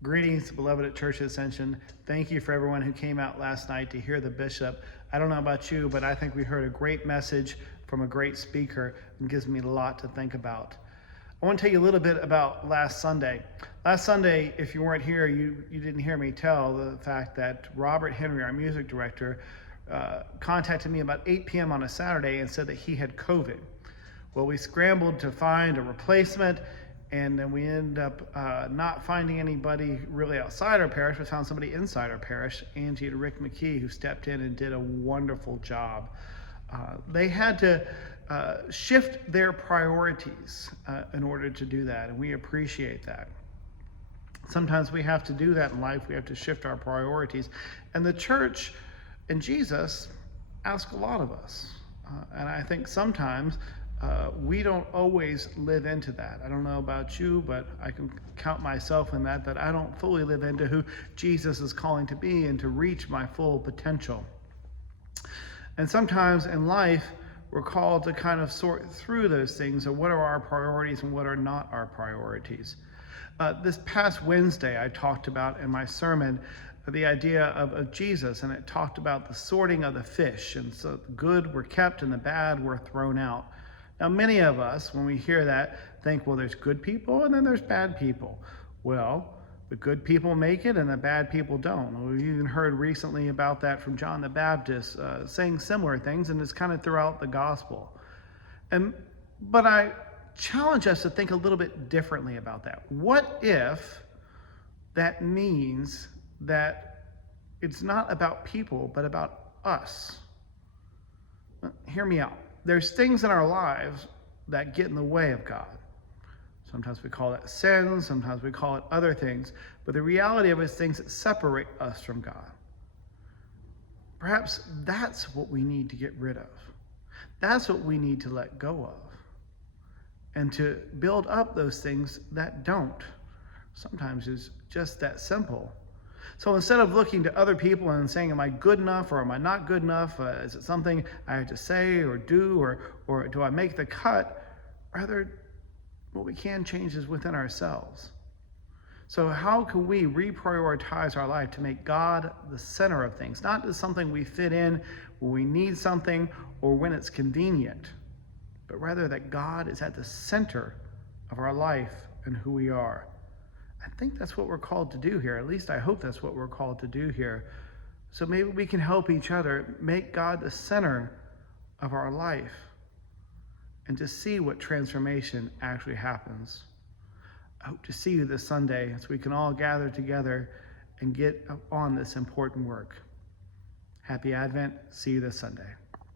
Greetings, beloved at Church Ascension. Thank you for everyone who came out last night to hear the bishop. I don't know about you, but I think we heard a great message from a great speaker and gives me a lot to think about. I want to tell you a little bit about last Sunday. Last Sunday, if you weren't here, you didn't hear me tell the fact that Robert Henry, our music director, contacted me about 8 p.m. on a Saturday and said that he had COVID. Well, we scrambled to find a replacement, and then we ended up not finding anybody really outside our parish. We found somebody inside our parish, Angie and Rick McKee, who stepped in and did a wonderful job. They had to shift their priorities in order to do that, and we appreciate that. Sometimes we have to do that in life. We have to shift our priorities. And the church and Jesus ask a lot of us. And I think sometimes we don't always live into that. I don't know about you, but I can count myself in that I don't fully live into who Jesus is calling to be and to reach my full potential. And sometimes in life, we're called to kind of sort through those things of what are our priorities and what are not our priorities. This past Wednesday, I talked about in my sermon the idea of Jesus, and it talked about the sorting of the fish. And so the good were kept and the bad were thrown out. Now, many of us, when we hear that, think, well, there's good people and then there's bad people. Well, the good people make it and the bad people don't. We've even heard recently about that from John the Baptist, saying similar things, and it's kind of throughout the gospel. But I challenge us to think a little bit differently about that. What if that means that it's not about people, but about us? Hear me out. There's things in our lives that get in the way of God. Sometimes we call that sin, sometimes we call it other things, but the reality of it is things that separate us from God. Perhaps that's what we need to get rid of. That's what we need to let go of. And to build up those things that don't. Sometimes it's just that simple. So instead of looking to other people and saying, am I good enough or am I not good enough? Is it something I have to say or do, or do I make the cut? Rather, what we can change is within ourselves. So how can we reprioritize our life to make God the center of things? Not as something we fit in when we need something or when it's convenient, but rather that God is at the center of our life and who we are. I think that's what we're called to do here. At least I hope that's what we're called to do here. So maybe we can help each other make God the center of our life and to see what transformation actually happens. I hope to see you this Sunday so we can all gather together and get on this important work. Happy Advent. See you this Sunday.